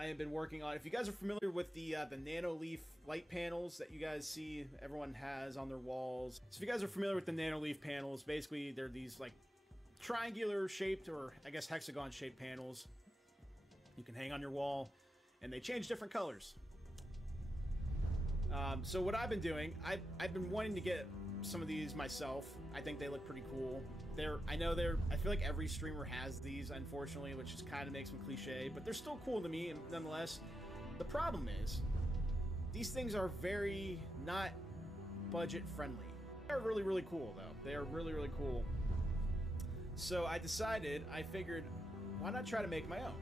I have been working on. If you guys are familiar with the nano leaf light panels that you guys see everyone has on their walls. So if you guys are familiar with the nano leaf panels, basically they're these like triangular shaped, or I guess hexagon shaped panels you can hang on your wall, and they change different colors. So what I've been doing, I've been wanting to get some of these myself. I think they look pretty cool. I feel like every streamer has these, unfortunately, which just kind of makes them cliche, but they're still cool to me nonetheless. The problem is, these things are very not budget friendly. They're really, really cool though. They are really, really cool. So I figured, why not try to make my own?